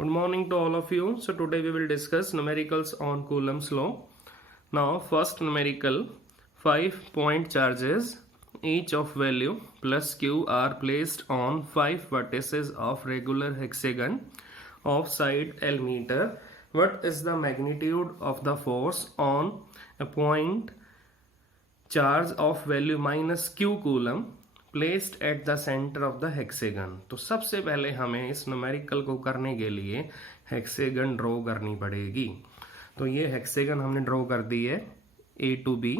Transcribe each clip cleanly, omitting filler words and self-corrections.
Good morning to all of you. So today we will discuss numericals on Coulomb's law. Now first numerical, 5-point charges each of value plus q are placed on 5 vertices of regular hexagon of side L meter. What is the magnitude of the force on a point charge of value minus q coulomb placed at the centre of the hexagon. तो सबसे पहले हमें इस numerical को करने के लिए हेक्सेगन draw करनी पड़ेगी। तो ये हेक्सेगन हमने ड्रॉ कर दी है, A to B,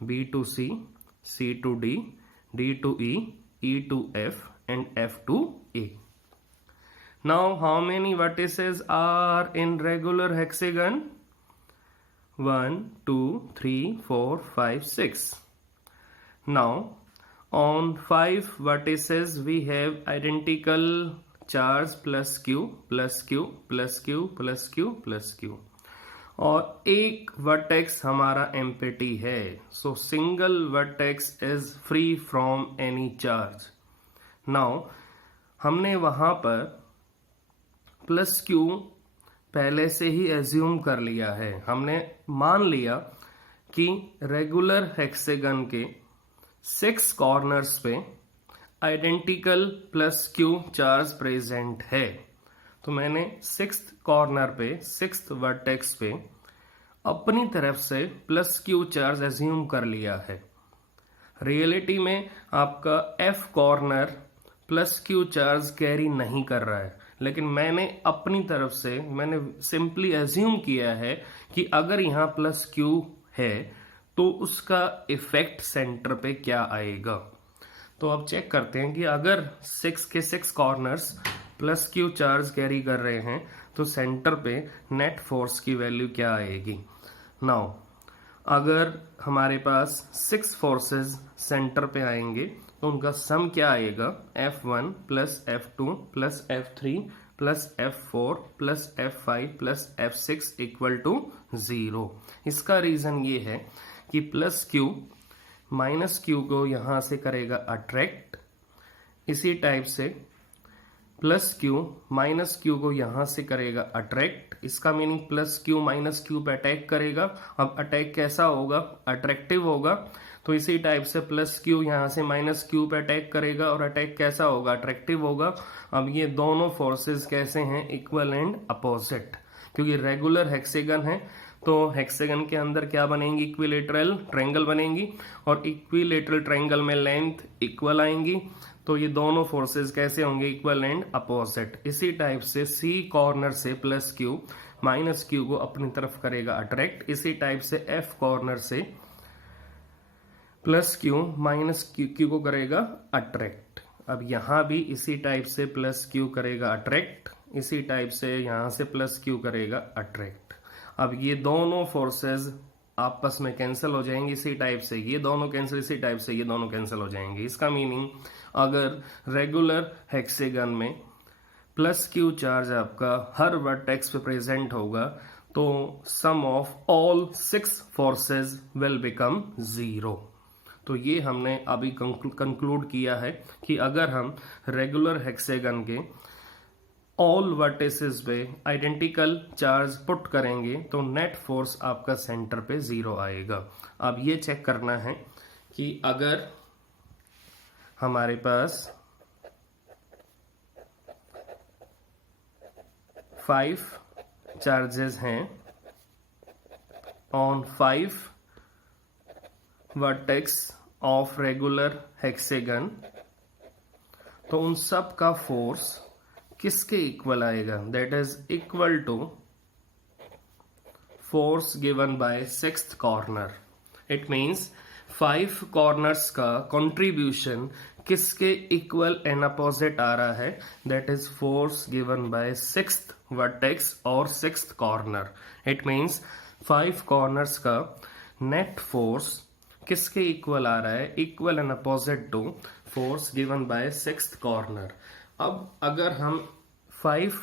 B to C, C to D, D to E, E to F and F to A. Now how many vertices are in regular hexagon? 1 2 3 4 5 6। Now on 5 vertices we have identical charge plus q plus q plus q plus q plus q और एक vertex हमारा empty है। सो single vertex is free from any charge. Now हमने वहां पर plus q पहले से ही assume कर लिया है। हमने मान लिया कि रेगुलर हेक्सेगन के 6 कॉर्नर्स पे identical plus q charge present है। तो मैंने 6th कॉर्नर पे 6th वर्टेक्स पे अपनी तरफ से प्लस क्यू चार्ज एज्यूम कर लिया है। रियलिटी में आपका F corner plus q charge carry नहीं कर रहा है, लेकिन मैंने अपनी तरफ से सिंपली एज्यूम किया है कि अगर यहाँ प्लस क्यू है तो उसका इफेक्ट सेंटर पे क्या आएगा। तो अब चेक करते हैं कि अगर 6 के 6 corners plus q charge carry कर रहे हैं तो सेंटर पे नेट फोर्स की वैल्यू क्या आएगी। नाउ अगर हमारे पास 6 फोर्सेस सेंटर पे आएंगे तो उनका सम क्या आएगा? F1 plus F2 plus F3 plus F4 plus F5 plus F6 equal to 0। इसका रीजन ये है कि प्लस क्यू माइनस क्यू को यहां से करेगा अट्रैक्ट, इसी टाइप से प्लस क्यू माइनस क्यू को यहां से करेगा अट्रैक्ट। इसका meaning plus Q minus Q पे अटैक करेगा। अब अटैक कैसा होगा? अट्रैक्टिव होगा। तो इसी टाइप से प्लस क्यू यहां से माइनस क्यू पे अटैक करेगा और अटैक कैसा होगा? अट्रैक्टिव होगा। अब ये दोनों फोर्सेस कैसे हैं? Equal and opposite. क्योंकि रेगुलर हेक्सेगन है तो हेक्सेगन के अंदर क्या बनेंगी? इक्विलेटरल ट्रायंगल बनेंगी और इक्विलेटरल ट्रायंगल में लेंथ इक्वल आएंगी। तो ये दोनों फोर्सेस कैसे होंगे? Equal and opposite. इसी टाइप से सी कॉर्नर से प्लस क्यू माइनस क्यू को अपनी तरफ करेगा अट्रैक्ट। इसी टाइप से एफ कॉर्नर से प्लस क्यू माइनस क्यू को करेगा अट्रैक्ट। अब यहां भी इसी टाइप से प्लस क्यू करेगा अट्रैक्ट, इसी टाइप से यहां से प्लस क्यू करेगा अट्रैक्ट। अब ये दोनों फोर्सेस आपस में कैंसिल हो जाएंगे। इसी टाइप से ये दोनों कैंसिल, इसी टाइप से ये दोनों कैंसिल हो जाएंगे। इसका मीनिंग अगर रेगुलर हेक्सेगन में प्लस क्यू चार्ज आपका हर वर्टेक्स पे प्रेजेंट होगा तो sum of all 6 forces will become 0। तो ये हमने अभी कंक्लूड किया है कि अगर हम रेगुलर हेक्सेगन के ऑल वर्टिसेस पे आइडेंटिकल चार्ज पुट करेंगे तो नेट फोर्स आपका सेंटर पे 0 आएगा। अब ये चेक करना है कि अगर हमारे पास 5 चार्जेस हैं on 5 vertex of regular hexagon, तो उन सब का फोर्स किसके इक्वल आएगा? That is equal to force given by 6th corner. It means 5 corners का कंट्रीब्यूशन किसके इक्वल एंड अपोजिट आ रहा है? That is force given by 6th vertex और 6th corner. It means 5 corners का नेट फोर्स किसके equal आ रहा है? Equal and opposite to force given by 6th corner. अब अगर हम 5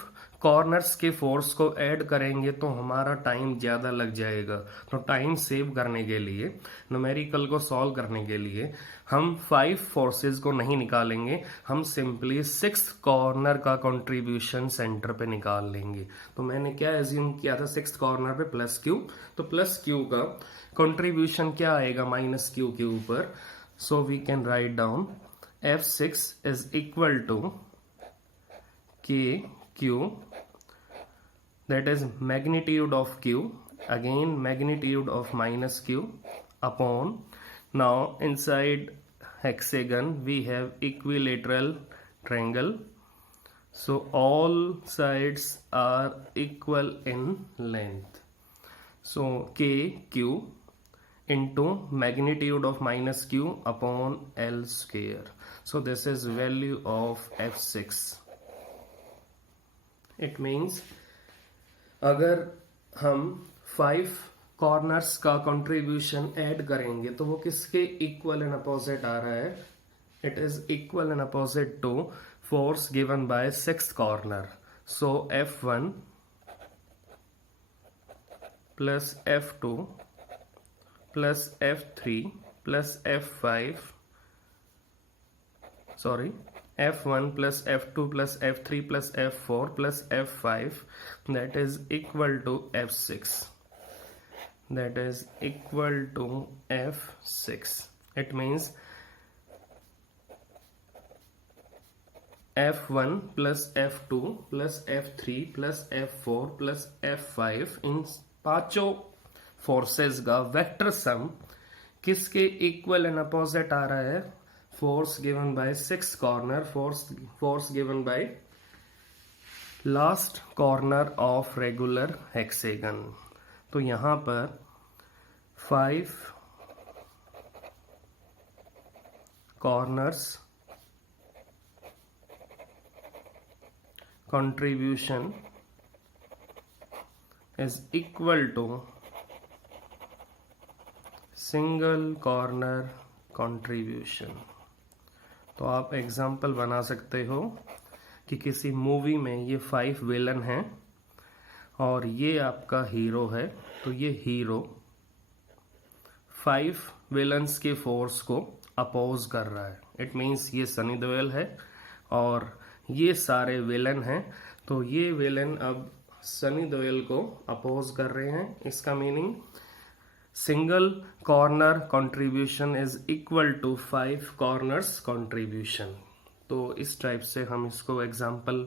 कॉर्नर्स के फोर्स को ऐड करेंगे तो हमारा टाइम ज़्यादा लग जाएगा। तो टाइम सेव करने के लिए, न्यूमेरिकल को सॉल्व करने के लिए हम 5 फोर्सेस को नहीं निकालेंगे, हम सिंपली 6th कॉर्नर का कंट्रीब्यूशन सेंटर पे निकाल लेंगे। तो मैंने क्या एज्यूम किया था 6th कॉर्नर पे प्लस क्यू, तो प्लस क्यू का कंट्रीब्यूशन क्या आएगा माइनस क्यू के ऊपर। So we can write down F6 is equal to के Q, that is magnitude of q, again magnitude of minus q upon, now inside hexagon we have equilateral triangle, so all sides are equal in length, so k q into magnitude of minus q upon l square. So this is value of F6. It means अगर हम 5 corners का contribution add करेंगे तो वो किसके equal and opposite आ रहा है? It is equal and opposite to force given by 6th corner. So F1 plus F2 plus F3 plus F5, sorry, F1 plus F2 plus F3 plus F4 plus F5, that is equal to F6. That is equal to F6. It means F1 plus F2 plus F3 plus F4 plus F5, इन पांचों forces का vector sum किसके equal and opposite आ रहा है? Force given by 6th corner, force given by last corner of regular hexagon. तो यहाँ पर 5 corners contribution is equal to single corner contribution. तो आप एग्जाम्पल बना सकते हो कि किसी मूवी में ये 5 विलन हैं और ये आपका हीरो है, तो ये हीरो 5 विलन्स के फोर्स को अपोज कर रहा है। इट मीन्स ये सनी देओल है और ये सारे विलन हैं, तो ये विलन अब सनी देओल को अपोज कर रहे हैं। इसका meaning single corner contribution is equal to 5 corners contribution. तो इस टाइप से हम इसको एग्जाम्पल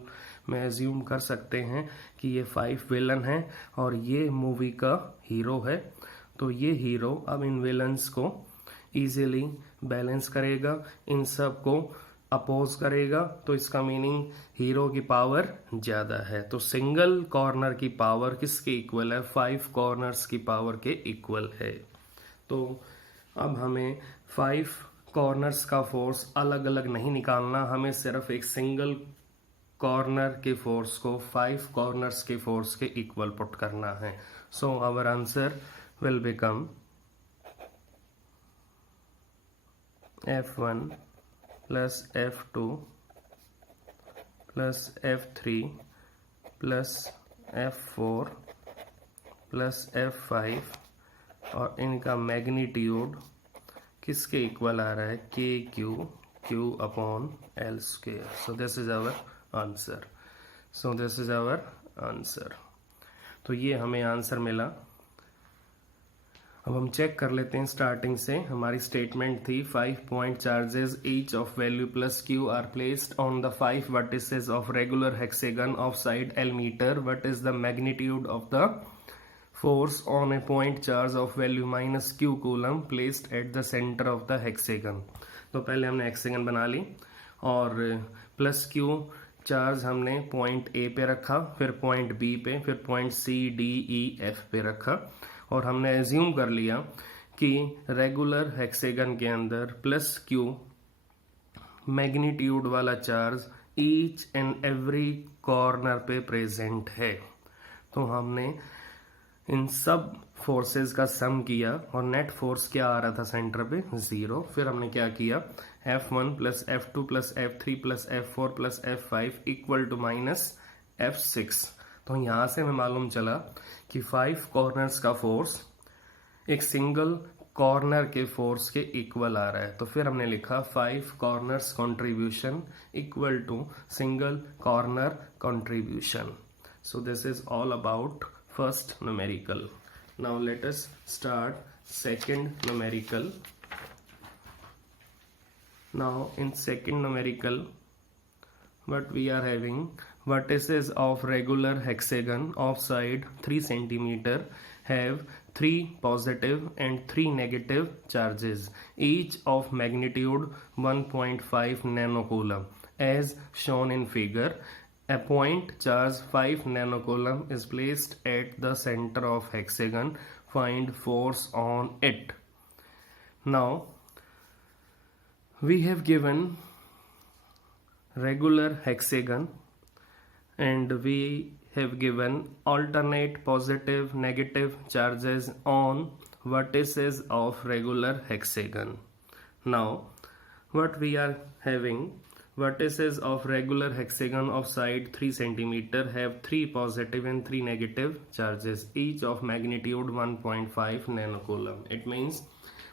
में एज्यूम कर सकते हैं कि ये 5 विलन हैं और ये मूवी का हीरो है। तो ये हीरो अब इन विलन्स को इजीली बैलेंस करेगा, इन सब को अपोज करेगा, तो इसका मीनिंग हीरो की पावर ज़्यादा है। तो सिंगल कॉर्नर की पावर किसके इक्वल है? 5 कॉर्नर्स की पावर के इक्वल है। तो अब हमें 5 कॉर्नर्स का फोर्स अलग अलग नहीं निकालना, हमें सिर्फ एक सिंगल कॉर्नर के फोर्स को 5 कॉर्नर्स के फोर्स के इक्वल पुट करना है। So our answer will become F1 plus F2 plus F3 plus F4 plus F5 और इनका मैग्नीट्यूड किसके इक्वल आ रहा है? K Q upon L square. So this is our answer. तो ये हमें आंसर मिला। अब हम चेक कर लेते हैं स्टार्टिंग से। हमारी स्टेटमेंट थी 5 point charges each of value plus q are placed on the 5 vertices of regular hexagon of side L metre. What is the magnitude of the force on a point charge of value minus q coulomb placed at the centre of the hexagon. तो पहले हमने hexagon बना ली और plus q charge हमने point A पे रखा, फिर पॉइंट बी पे, फिर point C D E F पे रखा और हमने एज्यूम कर लिया कि रेगुलर हेक्सागन के अंदर प्लस क्यू मैग्नीट्यूड वाला charge each and every corner पे प्रेजेंट है। तो हमने इन सब फोर्सेस का सम किया और नेट फोर्स क्या आ रहा था सेंटर पे? 0। फिर हमने क्या किया? F1 plus F2 plus F3 plus F4 plus F5 equal to minus F6। तो यहाँ से हमें मालूम चला कि 5 कॉर्नर्स का फोर्स एक सिंगल कॉर्नर के फोर्स के इक्वल आ रहा है। तो फिर हमने लिखा 5 corners contribution equal to single corner contribution. So this is all about first numerical. Now let us start second numerical. Now in second numerical, what we are having, vertices of regular hexagon of side 3 cm have 3 positive and 3 negative charges, each of magnitude 1.5 nanocoulomb as shown in figure. A point charge 5 nanocoulomb is placed at the center of hexagon. Find force on it. Now we have given regular hexagon and we have given alternate positive negative charges on vertices of regular hexagon. Now what we are having, vertices of regular hexagon of side 3 cm have 3 positive and 3 negative charges, each of magnitude 1.5 nanocoulomb. It means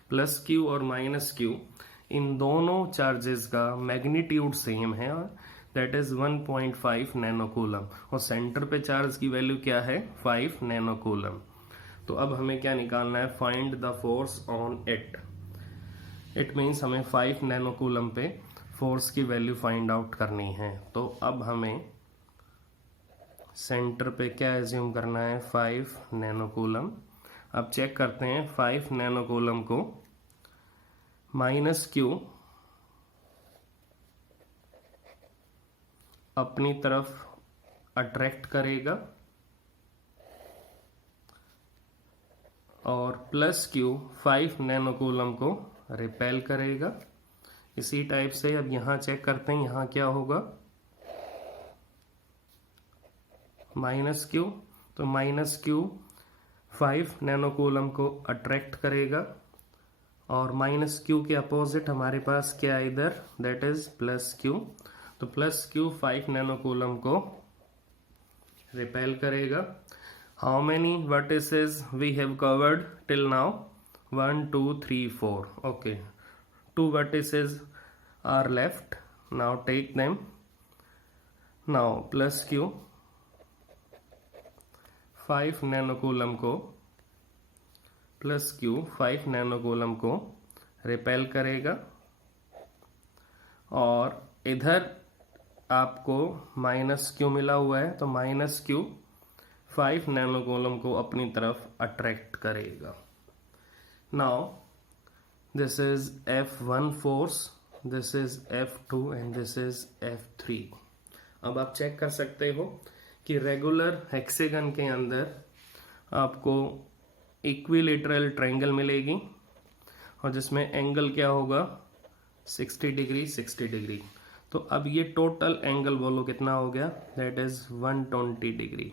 plus q और minus q इन दोनों charges का magnitude same है, that is 1.5 नैनोकूलम, और centre पे charge की value क्या है 5 नैनोकूलम। तो अब हमें क्या निकालना है, find the force on it. It means हमें 5 नैनोकूलम पे फोर्स की वैल्यू फाइंड आउट करनी है। तो अब हमें सेंटर पे क्या एज्यूम करना है, 5 नैनोकूलम। अब चेक करते हैं 5 नैनोकूलम को माइनस क्यू अपनी तरफ अट्रैक्ट करेगा और प्लस क्यू 5 नैनोकूलम को रिपेल करेगा। इसी टाइप से अब यहाँ चेक करते हैं, यहाँ क्या होगा, माइनस क्यू। तो माइनस क्यू 5 नैनोकूलम को अट्रैक्ट करेगा और माइनस क्यू के अपोजिट हमारे पास क्या है इधर, दैट इज प्लस क्यू। तो प्लस क्यू 5 नैनोकूलम को रिपेल करेगा। How many vertices we have covered till now, 1 2 3 4। Okay, 2 vertices are left, now take them. Now plus q 5 nanocoulomb को, प्लस क्यू 5 नैनोकूलम को repel करेगा और इधर आपको minus Q मिला हुआ है, तो माइनस क्यू 5 नैनोकूलम को अपनी तरफ अट्रैक्ट करेगा। Now this is F1 force, this is F2 and this is F3। अब आप चेक कर सकते हो कि रेगुलर हेक्सेगन के अंदर आपको इक्विलेटरल ट्रायंगल मिलेगी और जिसमें एंगल क्या होगा 60 डिग्री 60 डिग्री। तो अब ये टोटल एंगल बोलो कितना हो गया, that is 120 degree,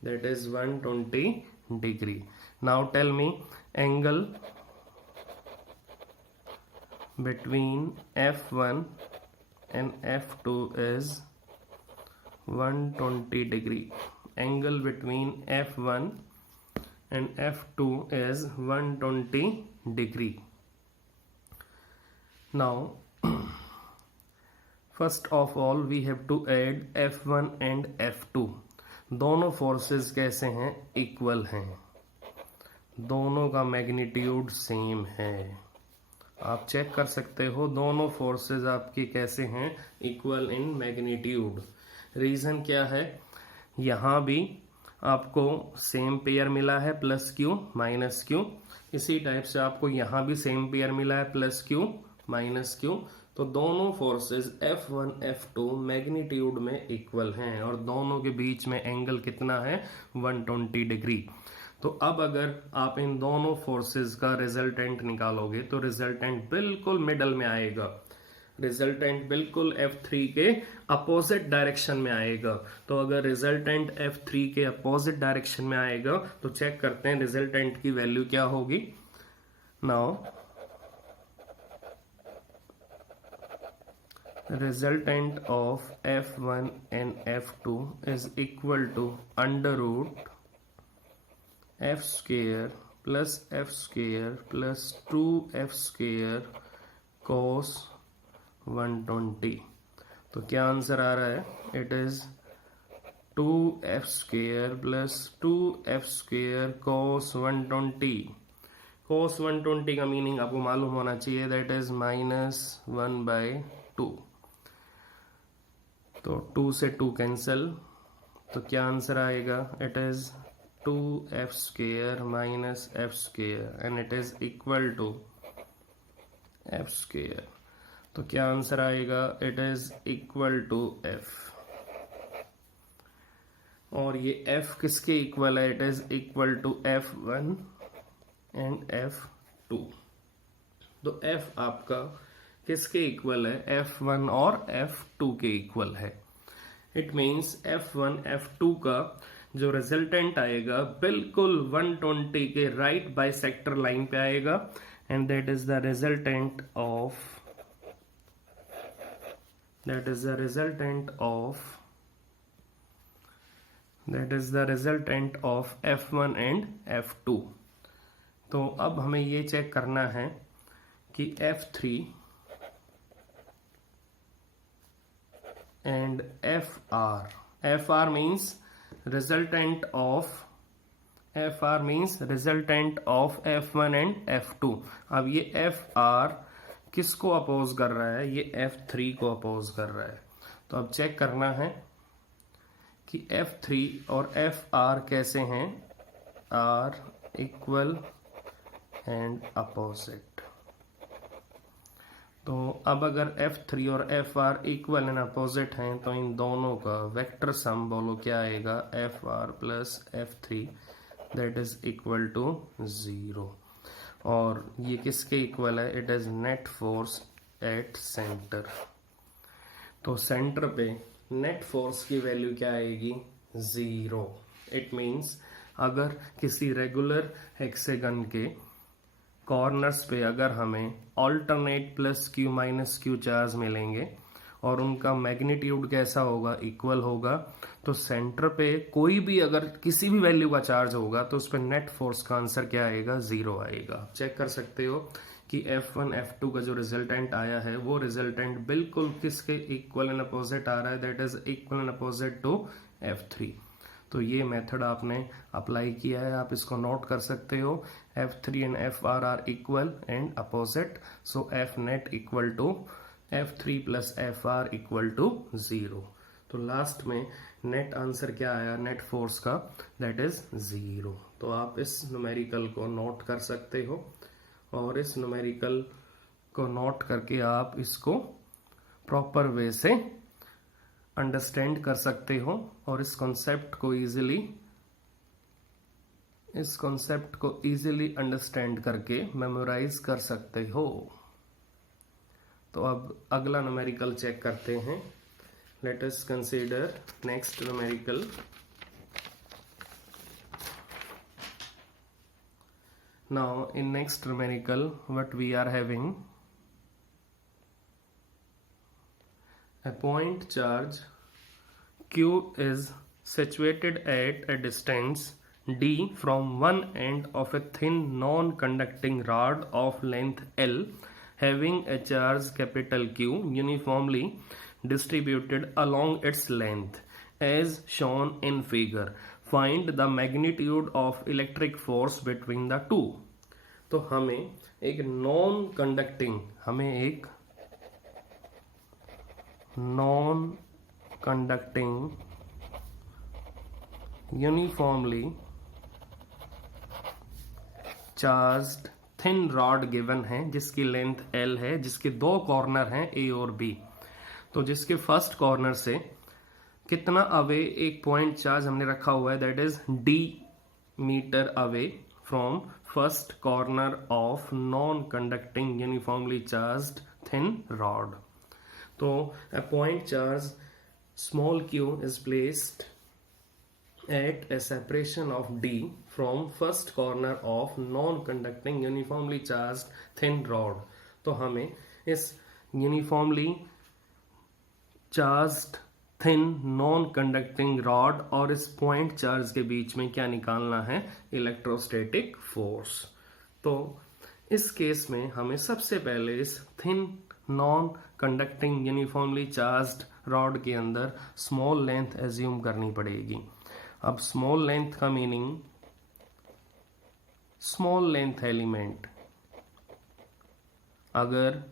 that is 120 degree. Now tell me angle between F1 and F2 is 120 degree. Angle between F1 and F2 is 120 degree. Now first of all we have to add F1 and F2। दोनों forces कैसे हैं, equal हैं, दोनों का magnitude same है। आप check कर सकते हो दोनों फोर्सेस आपकी कैसे हैं, इक्वल इन मैग्नीट्यूड। रीजन क्या है, यहाँ भी आपको सेम पेयर मिला है प्लस क्यू माइनस क्यू, इसी टाइप से आपको यहाँ भी सेम पेयर मिला है प्लस क्यू माइनस क्यू। तो दोनों फोर्सेस F1 F2 मैग्नीट्यूड में इक्वल हैं और दोनों के बीच में एंगल कितना है 120 डिग्री। तो अब अगर आप इन दोनों फोर्सेस का रिजल्टेंट निकालोगे तो रिजल्टेंट बिल्कुल मिडल में आएगा, रिजल्टेंट बिल्कुल F3 के अपोजिट डायरेक्शन में आएगा। तो अगर रिजल्टेंट F3 के अपोजिट डायरेक्शन में आएगा तो चेक करते हैं रिजल्टेंट की वैल्यू क्या होगी। Now resultant of F1 and F2 is equal to under root f square plus f square plus 2f square cos 120। तो क्या आंसर आ रहा है? It is 2f square plus 2f square cos 120। cos 120 का meaning आपको मालूम होना चाहिए, that is -1/2। तो 2 से 2 कैंसिल, तो क्या आंसर आएगा? It is 2f square minus f square and it is equal to f square। तो क्या आंसर आएगा? It is equal to f। और ये f किसके इक्वल है? It is equal to f1 and f2। तो f आपका किसके इक्वल है? f1 और f2 के इक्वल है। इट मीन्स f1 f2 का जो रिजल्टेंट आएगा बिल्कुल 120 के राइट बाइसेक्टर लाइन पे आएगा, and that is the resultant of f1 and f2। तो अब हमें ये चेक करना है कि f3 and fr means resultant of f1 and f2। अब ये fr किसको अपोज कर रहा है? ये f3 को अपोज कर रहा है। तो अब चेक करना है कि f3 और fr कैसे हैं? Are equal and opposite. तो अब अगर f3 और fr इक्वल एंड अपोजिट हैं तो इन दोनों का वेक्टर सम बोलो क्या आएगा? fr plus f3 that is equal to 0। और ये किसके इक्वल है? It is net force at centre. तो सेंटर पे नेट फोर्स की वैल्यू क्या आएगी? 0। इट मीन्स अगर किसी रेगुलर हेक्सागन के कॉर्नर्स पे अगर हमें alternate plus Q minus Q charge मिलेंगे और उनका मैग्नीट्यूड कैसा होगा? इक्वल होगा। तो सेंटर पे कोई भी अगर किसी भी वैल्यू का चार्ज होगा तो उस पर नेट फोर्स का आंसर क्या आएगा? 0 आएगा। चेक कर सकते हो कि f1 f2 का जो रिजल्टेंट आया है वो रिजल्टेंट बिल्कुल किसके इक्वल एंड अपोजिट आ रहा है? That is equal and opposite to f3। तो ये मेथड आपने अप्लाई किया है, आप इसको नोट कर सकते हो। f3 and fr are equal and opposite, so f net equal to f3 plus fr equal to 0। तो लास्ट में नेट आंसर क्या आया नेट फोर्स का? That is 0। तो आप इस न्यूमेरिकल को नोट कर सकते हो और इस न्यूमेरिकल को नोट करके आप इसको प्रॉपर वे से अंडरस्टैंड कर सकते हो और इस कॉन्सेप्ट को इजीली अंडरस्टैंड करके मेमोराइज कर सकते हो। तो अब अगला न्यूमेरिकल चेक करते हैं। Let us consider next numerical. Now in next numerical what we are having, a point charge Q is situated at a distance d from one end of a thin non-conducting rod of length L having a charge capital Q uniformly distributed along its length as shown in figure. Find the magnitude of electric force between the two। तो हमें एक non conducting uniformly charged thin rod given है जिसकी length L है, जिसके दो corner हैं A और B। तो जिसके फर्स्ट कॉर्नर से कितना अवे एक पॉइंट चार्ज हमने रखा हुआ है, that is d metre away from first corner of non conducting uniformly charged thin rod. तो a point charge small q is placed at a separation of d from first corner of non-conducting uniformly charged thin rod। तो हमें इस uniformly charged thin non conducting rod और इस point charge के बीच में क्या निकालना है, इलेक्ट्रोस्टैटिक फोर्स। तो इस केस में हमें सबसे पहले इस thin non conducting uniformly charged rod के अंदर स्मॉल लेंथ एज्यूम करनी पड़ेगी। अब स्मॉल लेंथ का मीनिंग स्मॉल लेंथ एलिमेंट, अगर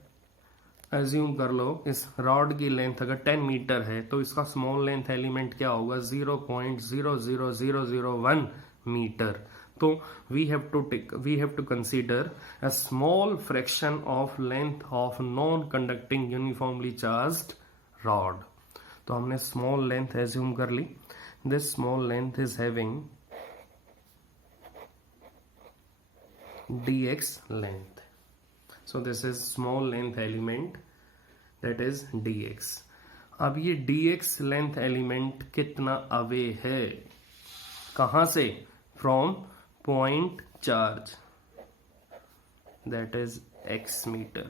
एज्यूम कर लो इस रॉड की लेंथ अगर 10 मीटर है तो इसका स्मॉल लेंथ एलिमेंट क्या होगा, 0.00001 मीटर। तो we have to consider a small fraction of length of non conducting uniformly charged rod. तो हमने स्मॉल लेंथ एज्यूम कर ली। This small length is having dx length. So this is small length element, that is dx. अब ये dx length element कितना away है, कहां से, from point charge, that is x meter.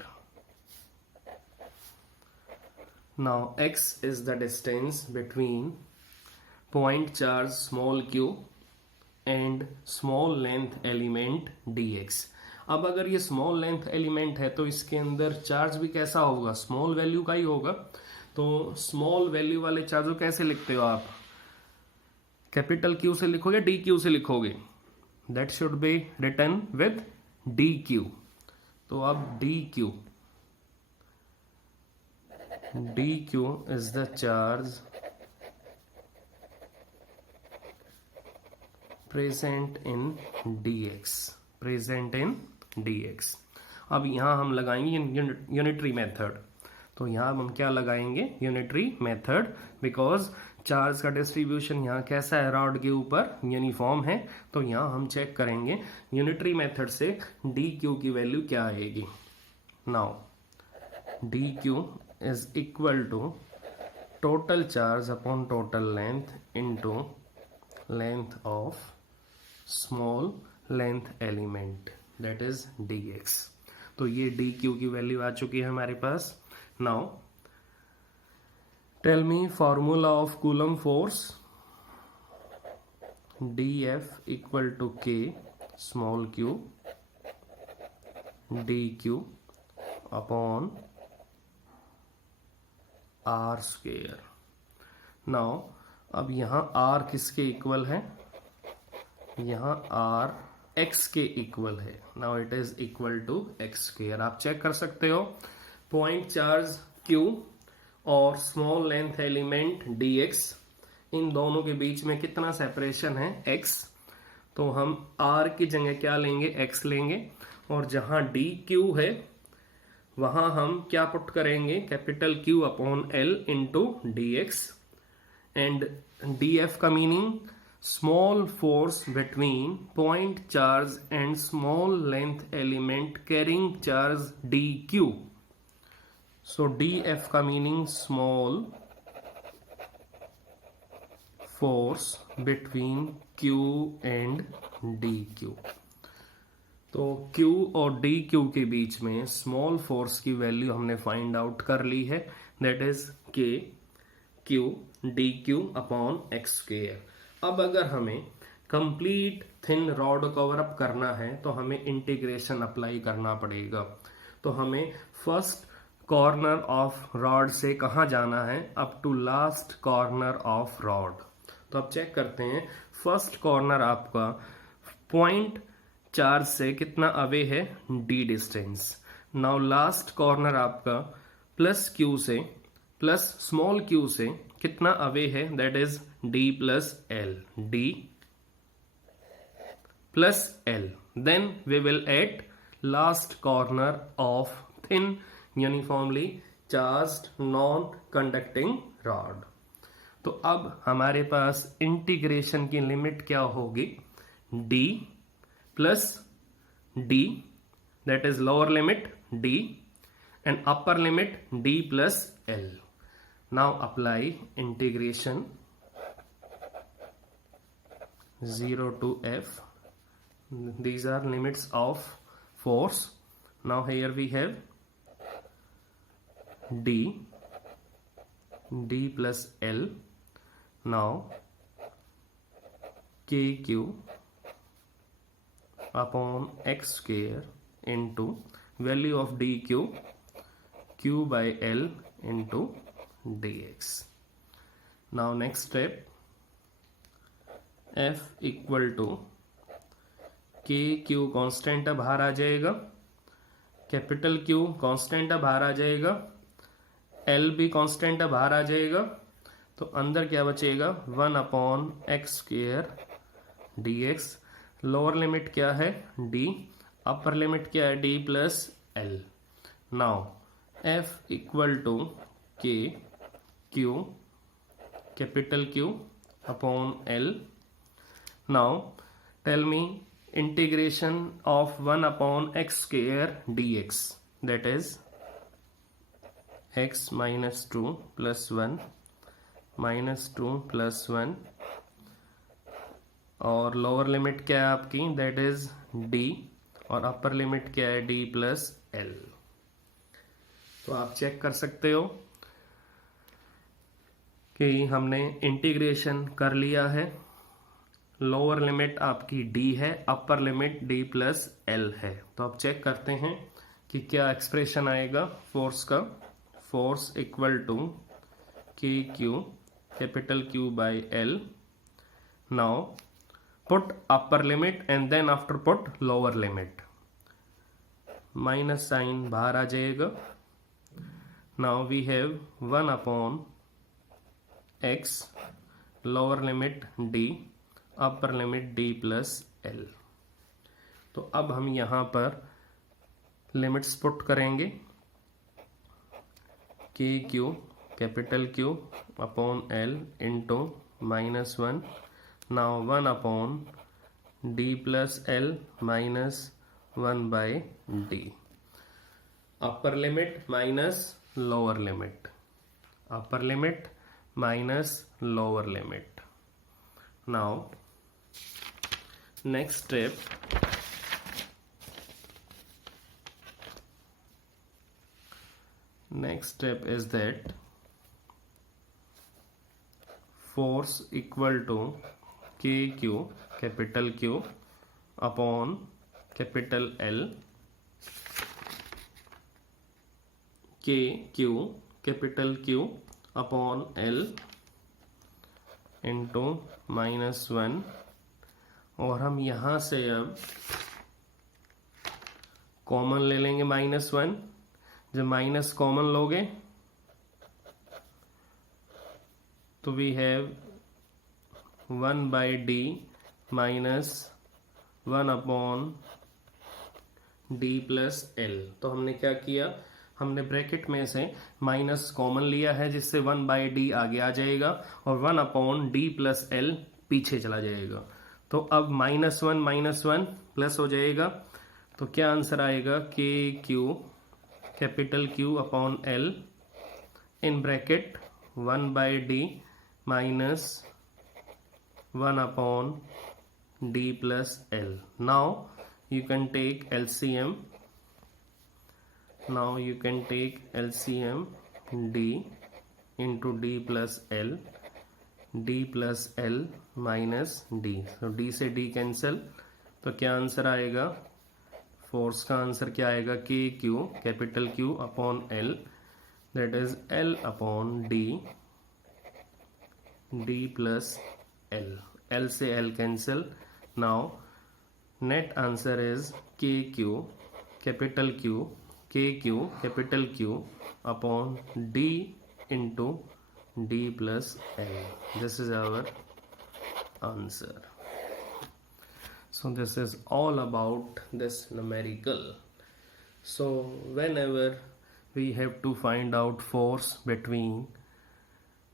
Now x is the distance between point charge small q and small length element dx. अब अगर ये small length element है तो इसके अंदर चार्ज भी कैसा होगा, स्मॉल वैल्यू का ही होगा। तो स्मॉल वैल्यू वाले चार्ज को कैसे लिखते हो आप, कैपिटल क्यू से लिखोगे, डी क्यू से लिखोगे, that should be written with d q. तो अब d q is the charge present in dx। अब यहां हम लगाएंगे यूनिटरी मेथड। तो यहां हम क्या लगाएंगे, यूनिटरी मेथड, बिकॉज चार्ज का डिस्ट्रीब्यूशन यहाँ कैसा है, रॉड के ऊपर यूनिफॉर्म है। तो यहाँ हम चेक करेंगे यूनिटरी मेथड से डी क्यू की वैल्यू क्या आएगी। Now d q is equal to total charge upon total length into length of small length element, that is dx। तो ये dq की वैल्यू आ चुकी है हमारे पास। Now tell me formula of Coulomb force, dF equal to k small q dq upon r square. Now अब यहां r किसके इक्वल है, यहां r x के इक्वल है। Now it is equal to x square. आप चेक कर सकते हो पॉइंट चार्ज q और स्मॉल लेंथ एलिमेंट dx, इन दोनों के बीच में कितना सेपरेशन है, x। तो हम r की जगह क्या लेंगे, x लेंगे, और जहां dq है वहां हम क्या पुट करेंगे, capital Q upon L into dx। And dF का meaning small force between point charge and small length element carrying charge dq. So dF का meaning small force between q and dq। तो q और dq के बीच में small force की value हमने find out कर ली है, that is k q dq upon x square. अब अगर हमें complete thin rod cover up करना है तो हमें इंटीग्रेशन अप्लाई करना पड़ेगा। तो हमें फर्स्ट कॉर्नर ऑफ रॉड से कहाँ जाना है, up to last corner of rod. तो अब चेक करते हैं, फर्स्ट कॉर्नर आपका पॉइंट चार्ज से कितना अवे है, d distance. Now last corner आपका प्लस q से प्लस स्मॉल q से कितना अवे है, that is d plus l, d plus l। Then we will at last corner of thin uniformly charged non conducting rod. तो अब हमारे पास integration की limit क्या होगी, d plus d, that is lower limit d and upper limit d plus l। Now apply integration 0 to f. These are limits of force. Now here we have d d plus L. Now kq upon x square into value of dq, q by L into dx. Now next step, f equal to के q constant अब बाहर आ जाएगा, capital Q constant अब बाहर आ जाएगा, L भी कॉन्स्टेंट अब बाहर आ जाएगा, तो अंदर क्या बचेगा 1 upon x square d x. Lower limit क्या है d, अपर लिमिट क्या है d plus L. Now f equal to के q capital Q upon L. Now tell me integration of 1 upon x square dx, that is x minus 2 plus 1 minus 2 plus 1, और lower limit क्या है आपकी, that is d, और अपर limit क्या है d plus L. तो आप चेक कर सकते हो कि हमने इंटीग्रेशन कर लिया है. लोअर लिमिट आपकी d है, अपर लिमिट d प्लस एल है. तो अब चेक करते हैं कि क्या एक्सप्रेशन आएगा फोर्स का. फोर्स इक्वल टू के q capital Q by l. Now put upper limit and then after put lower limit. Minus sign बाहर आ जाएगा. Now we have 1 upon x, lower limit d, upper limit d plus l. तो अब हम यहाँ पर limits put करेंगे. K q capital Q upon l into minus 1. Now 1 upon d plus l minus 1 by d. Upper limit minus lower limit, upper limit minus lower limit. Now next step is that force equal to kq capital Q upon capital L. kq capital Q upon L into minus 1. और हम यहाँ से अब common ले लेंगे minus 1. जब minus common लोगे तो we have 1 by d minus 1 upon d plus l. तो हमने क्या किया, हमने ब्रैकेट में से माइनस कॉमन लिया है जिससे 1 बाई डी आगे आ जाएगा और 1 अपॉन डी प्लस एल पीछे चला जाएगा. तो अब माइनस 1 प्लस हो जाएगा. तो क्या आंसर आएगा, k q capital Q upon l in bracket 1 by d minus 1 upon d plus L. Now you can take LCM. Now you can take LCM d into d plus L, d plus L minus d. So d से d cancel. तो क्या answer आएगा, force का answer क्या आएगा, k q capital Q upon L, that is L upon d, d plus L. L से L cancel. Now net answer is के q capital Q KQ capital Q upon D into D plus L. This is our answer. So this is all about this numerical. So whenever we have to find out force between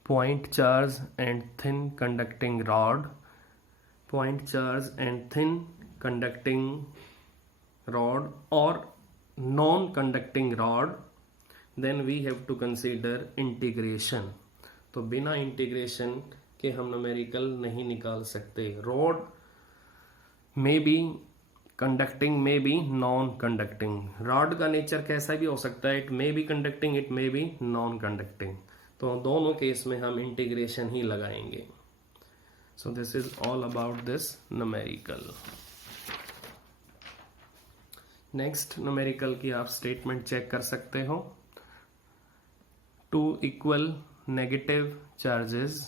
point charge and thin conducting rod, point charge and thin conducting rod or non-conducting rod, then we have to consider integration. तो बिना integration के हम numerical नहीं निकाल सकते. Rod में be conducting, में B non conducting. Rod का नेचर कैसा भी हो सकता है, it may be conducting, it may be non conducting. तो दोनों केस में हम इंटीग्रेशन ही लगाएंगे. सो this is all about this numerical. Next numerical की आप स्टेटमेंट चेक कर सकते हो. Two equal negative charges